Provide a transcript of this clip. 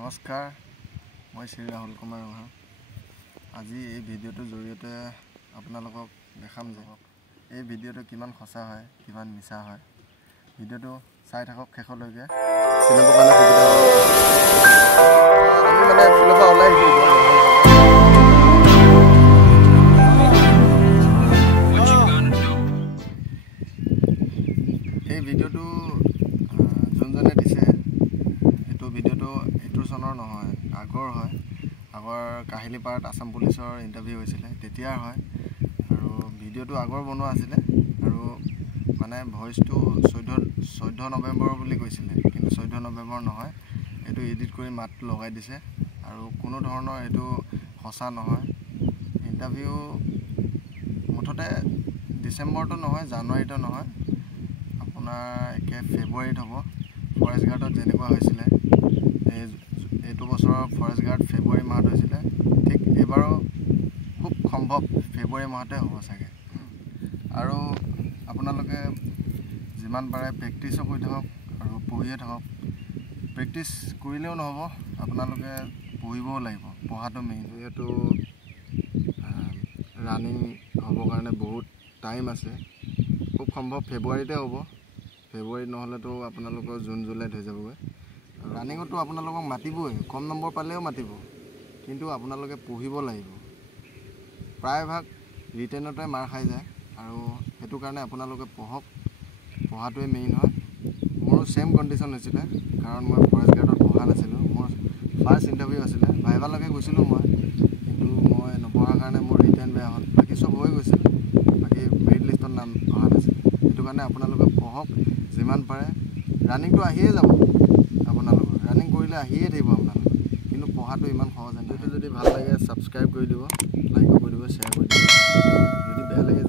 নমস্কাৰ, মই শ্ৰী ৰাহুল কুমাৰ ৰহা। আজি এই ভিডিঅ'টোৰ জৰিয়তে আপোনালোকক দেখাম যে এই ভিডিঅ'টো কিমান সঁচা হয়, কিমান মিছা হয়। ভিডিঅ'টো চাই থাকক শেষলৈকে, চিনাবৰ কাৰণে সুবিধা হ'ব। আমি মানে ফিল্ডৰ পৰা ওলাই আহিছোঁ। এই ভিডিঅ'টো যোনজনে দিছে, ভিডিঅ'টো এইটো চনৰ নহয়, আগৰ হয়। আগৰ কাহিলীপাৰাত আসাম পুলিচৰ ইণ্টাৰভিউ হৈছিলে, তেতিয়াৰ হয়। আৰু ভিডিঅ'টো আগৰ বনোৱা আছিলে আৰু মানে ভইচটো 14 নৱেম্বৰ বুলি কৈছিলে, কিন্তু 14 নৱেম্বৰ নহয়, এইটো এডিট কৰি মাতটো লগাই দিছে। আৰু কোনো ধৰণৰ এইটো সঁচা নহয়। ইণ্টাৰভিউ মুঠতে ডিচেম্বৰটো নহয়, জানুৱাৰীতো নহয়, আপোনাৰ একে ফেব্ৰুৱাৰীত হ'ব। ফৰেষ্ট গাৰ্ডত যেনেকুৱা হৈছিলে, এইটো বছৰৰ ফৰেষ্ট গাৰ্ড ফেব্ৰুৱাৰী মাহত হৈছিলে, ঠিক এইবাৰো খুব সম্ভৱ ফেব্ৰুৱাৰী মাহতে হ'ব চাগে। আৰু আপোনালোকে যিমান পাৰে প্ৰেক্টিছো কৰি থাকক আৰু পঢ়িয়ে থাকক। প্ৰেক্টিচ কৰিলেও নহ'ব, আপোনালোকে পঢ়িবও লাগিব, পঢ়াটো মেইন। যিহেতু ৰানিং হ'বৰ কাৰণে বহুত টাইম আছে, খুব সম্ভৱ ফেব্ৰুৱাৰীতে হ'ব। ফেব্ৰুৱাৰীত নহ'লেতো আপোনালোকৰ জুন জুলাইত হৈ যাবগৈ। ৰানিঙতো আপোনালোকক মাতিবই, কম নম্বৰ পালেও মাতিব, কিন্তু আপোনালোকে পঢ়িব লাগিব। প্ৰায়ভাগ ৰিটেনতে মাৰ খাই যায়, আৰু সেইটো কাৰণে আপোনালোকে পঢ়ক, পঢ়াটোৱে মেইন হয়। মোৰো ছেইম কণ্ডিশ্যন হৈছিলে, কাৰণ মই ফৰেষ্ট গাৰ্ডত পঢ়া নাছিলোঁ। মোৰ ফাৰ্ষ্ট ইণ্টাৰভিউ আছিলে, ভাইভালৈকে গৈছিলোঁ মই, কিন্তু মই নপঢ়াৰ কাৰণে মোৰ ৰিটেন বেয়া হ'ল। বাকী চব হৈ গৈছিল, বাকী মেৰিট লিষ্টত নাম অহা নাছিল। সেইটো কাৰণে আপোনালোকে পঢ়ক যিমান পাৰে। ৰানিংটো আহিয়ে যাব, আপোনালোকৰ ৰানিং কৰিলে আহিয়ে থাকিব আপোনালোকৰ, কিন্তু পঢ়াটো ইমান সহজ নহয়। যদি ভাল লাগে ছাবস্ক্ৰাইব কৰি দিব, লাইক কৰি দিব, শ্বেয়াৰ কৰি দিব। যদি বেয়া লাগে